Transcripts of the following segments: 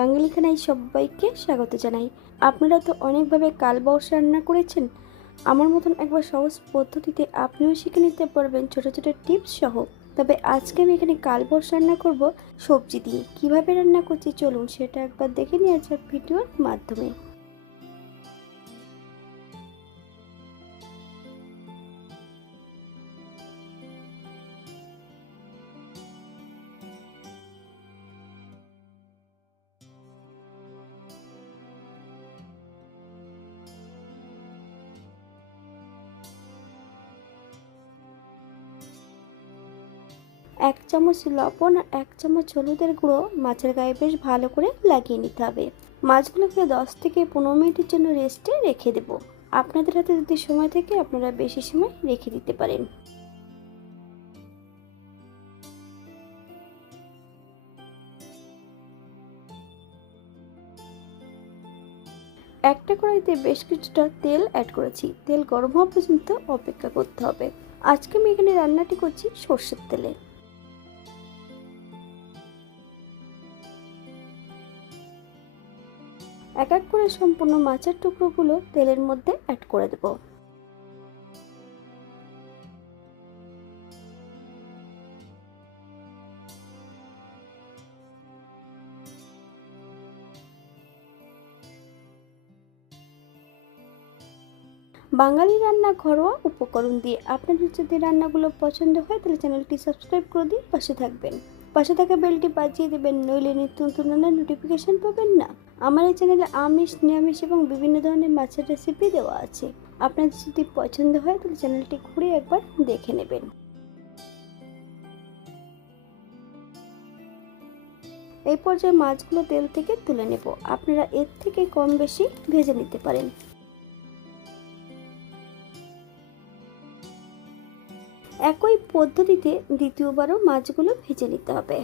বাঙালি খানায় সবাইকে স্বাগত জানাই। আপনারা তো অনেকভাবে কালবাউস রান্না করেছেন। আমার মতন একবার সহজ পদ্ধতিতে আপনিও শিখে নিতে পারবেন ছোট ছোট টিপস সহ। তবে আজকে আমি এখানে কালবাউস রান্না করব সবজি দিয়ে। কিভাবে রান্না করছি চলুন সেটা একবার দেখে নেওয়া যাক ভিডিওর মাধ্যমে। এক চামচ লবণ আর 1 চামচ হলুদের গুঁড়ো মাছের গায়ে বেশ ভালো করে লাগিয়ে নিতে হবে। মাছগুলোকে 10 থেকে 15 মিনিটের জন্য রেস্টে রেখে দেব। আপনাদের হাতে যদি সময় থাকে আপনারা বেশি সময় রেখে দিতে পারেন। একটা কড়াইতে বেশ কিছুটা তেল অ্যাড করেছি। তেল গরম হওয়া পর্যন্ত অপেক্ষা করতে হবে। আজকে আমি এখানে রান্নাটি করছি সর্ষের তেলে। এক এক করে সম্পূর্ণ মাছের টুকরোগুলো তেলের মধ্যে অ্যাড করে দেব। বাঙালি রান্না ঘরোয়া উপকরণ দিয়ে। আপনাদের যদি রান্নাগুলো পছন্দ হয় তাহলে চ্যানেলটি সাবস্ক্রাইব করে দিয়ে পাশে থাকবেন। পাশে থাকা বেলটি বাজিয়ে দেবেন, নইলে নিত্য নতুন রান্নার নোটিফিকেশন পাবেন না। আমার এই চ্যানেলে আমিষ, নিরামিষ এবং বিভিন্ন ধরনের মাছের রেসিপি দেওয়া আছে। আপনাদের যদি পছন্দ হয় তাহলে চ্যানেলটি ঘুরে একবার দেখে নেবেন। এই পর্যায়ে মাছগুলো তেল থেকে তুলে নেব। আপনারা এর থেকে কম বেশি ভেজে নিতে পারেন। একই পদ্ধতিতে দ্বিতীয়বারও মাছগুলো ভেজে নিতে হবে।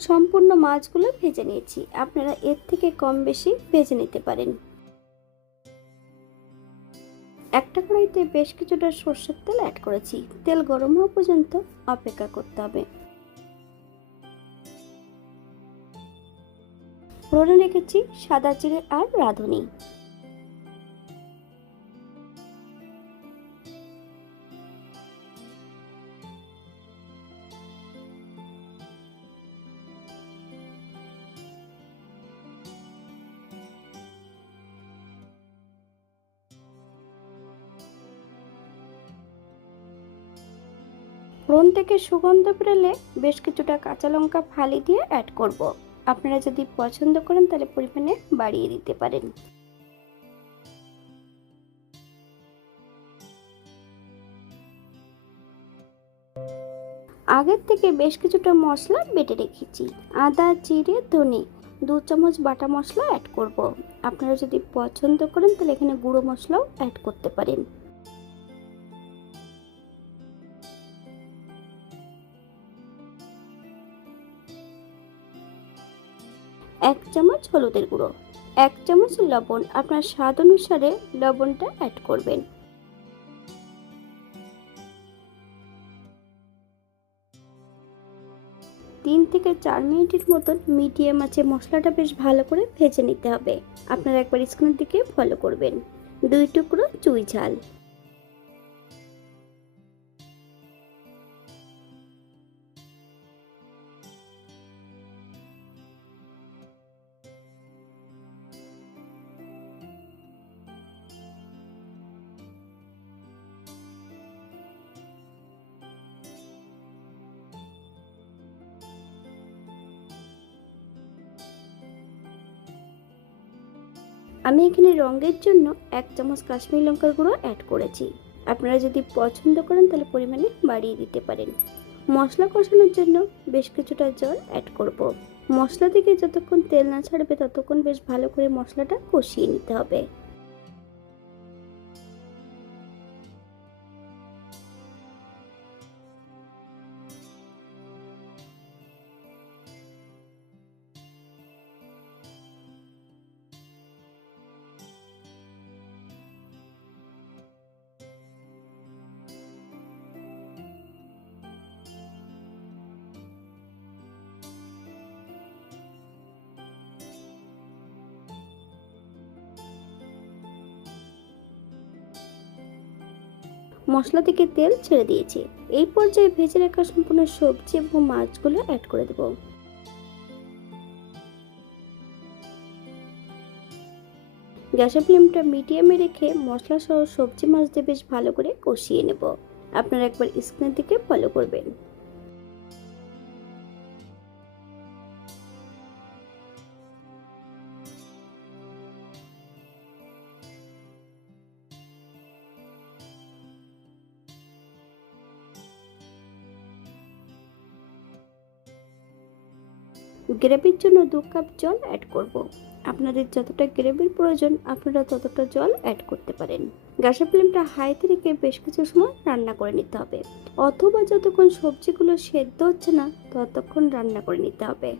সম্পূর্ণ মাছগুলো ভেজে নিয়েছি। আপনারা এর থেকে কম বেশি ভেজে নিতে পারেন। একটা কড়াইতে বেশ কিছুটা সরষের তেল অ্যাড করেছি। তেল গরম হওয়া পর্যন্ত অপেক্ষা করতে হবে। ফোড়নে রেখেছি সাদা জিরে আর রাঁধুনি। ফোড়ন থেকে সুগন্ধ বেরোলে বেশ কিছুটা কাঁচা লঙ্কা ফালি দিয়ে অ্যাড করব। আপনারা যদি পছন্দ করেন তাহলে পরিমাণে বাড়িয়ে দিতে পারেন। আগের থেকে বেশ কিছুটা মশলা বেটে রেখেছি। আদা, জিরে, ধনে 2 চামচ বাটা মশলা অ্যাড করব। আপনারা যদি পছন্দ করেন তাহলে এখানে গুঁড়ো মশলাও অ্যাড করতে পারেন। 1 চামচ হলুদের গুঁড়ো, 1 চামচ লবণ। আপনার স্বাদ অনুসারে লবণটা অ্যাড করবেন। 3 থেকে 4 মিনিটের মতন মিডিয়াম আঁচে মশলাটা বেশ ভালো করে ভেজে নিতে হবে। আপনারা একবার স্ক্রিনের দিকে ফলো করবেন। 2 টুকরো চুই ঝাল, আমি এখানে রঙের জন্য 1 চামচ কাশ্মীরি লঙ্কার গুঁড়ো অ্যাড করেছি। আপনারা যদি পছন্দ করেন তাহলে পরিমাণে বাড়িয়ে দিতে পারেন। মশলা কষানোর জন্য বেশ কিছুটা জল অ্যাড করব। মশলা থেকে যতক্ষণ তেল না ছাড়বে ততক্ষণ বেশ ভালো করে মশলাটা কষিয়ে নিতে হবে। মশলা থেকে তেল ছেড়ে দিয়েছি। এই পর্যায়ে ভেজে রাখা সম্পূর্ণ সবজি এবং মাছগুলো অ্যাড করে দেব। গ্যাসের ফ্লেমটা মিডিয়ামে রেখে মশলা সহ সবজি মাছ দিয়ে বেশ ভালো করে কষিয়ে নেব। আপনারা একবার স্ক্রিনের দিকে ফলো করবেন। গ্রেভির জন্য 2 কাপ জল অ্যাড করব। আপনাদের যতটা গ্রেভির প্রয়োজন আপনারা ততটা জল অ্যাড করতে পারেন। গ্যাসের ফ্লেমটা হাইতে রেখে বেশ কিছু সময় রান্না করে নিতে হবে, অথবা যতক্ষণ সবজিগুলো সেদ্ধ হচ্ছে না ততক্ষণ রান্না করে নিতে হবে।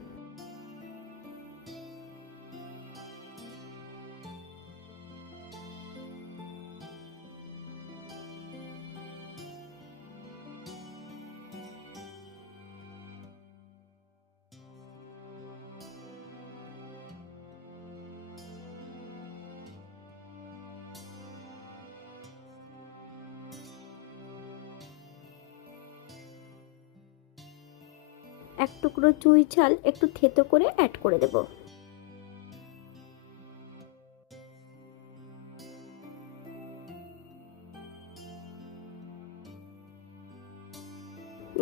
এক টুকরো চুই ঝাল একটু থেতো করে অ্যাড করে দেব।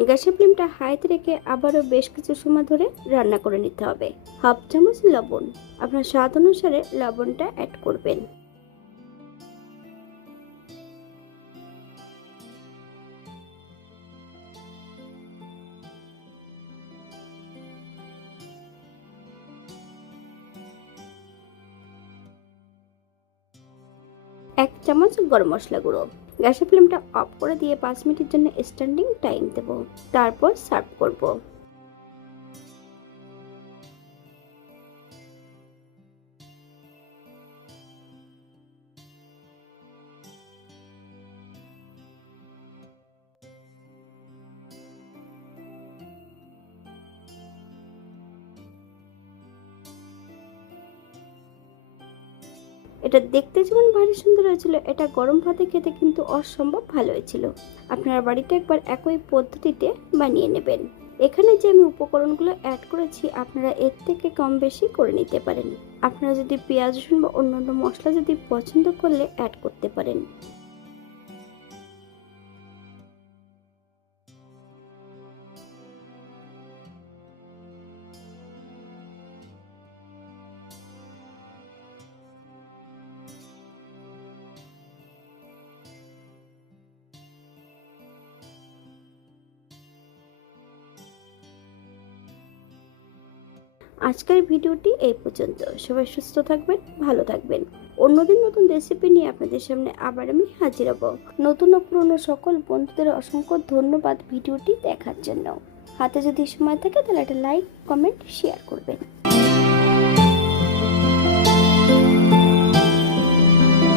গ্যাসের ফ্লেমটা হাইতে রেখে আবারও বেশ কিছু সময় ধরে রান্না করে নিতে হবে। হাফ চামচ লবণ, আপনার স্বাদ অনুসারে লবণটা অ্যাড করবেন। এক চামচ গরম মশলা গুঁড়ো। গ্যাসের ফ্লেমটা অফ করে দিয়ে 5 মিনিটের জন্য স্ট্যান্ডিং টাইম দেব, তারপর সার্ভ করব। এটা দেখতে যেমন ভারী সুন্দর হয়েছিল, এটা গরম ভাতে খেতে কিন্তু অসম্ভব ভালো হয়েছিল। আপনারা বাড়িতে একবার একই পদ্ধতিতে বানিয়ে নেবেন। এখানে যে আমি উপকরণগুলো অ্যাড করেছি আপনারা এর থেকে কম বেশি করে নিতে পারেন। আপনারা যদি পেঁয়াজ রসুন বা অন্যান্য মশলা যদি পছন্দ করলে অ্যাড করতে পারেন। আজকের ভিডিওটি এই পর্যন্ত। সবাই সুস্থ থাকবেন, ভালো থাকবেন। অন্যদিন নতুন রেসিপি নিয়ে আপনাদের সামনে আবার আমি হাজির হব। নতুন ও পুরনো সকল বন্ধুদের অসংখ্য ধন্যবাদ ভিডিওটি দেখার জন্য। হাতে যদি সময় থাকে তাহলে একটা লাইক, কমেন্ট, শেয়ার করবেন।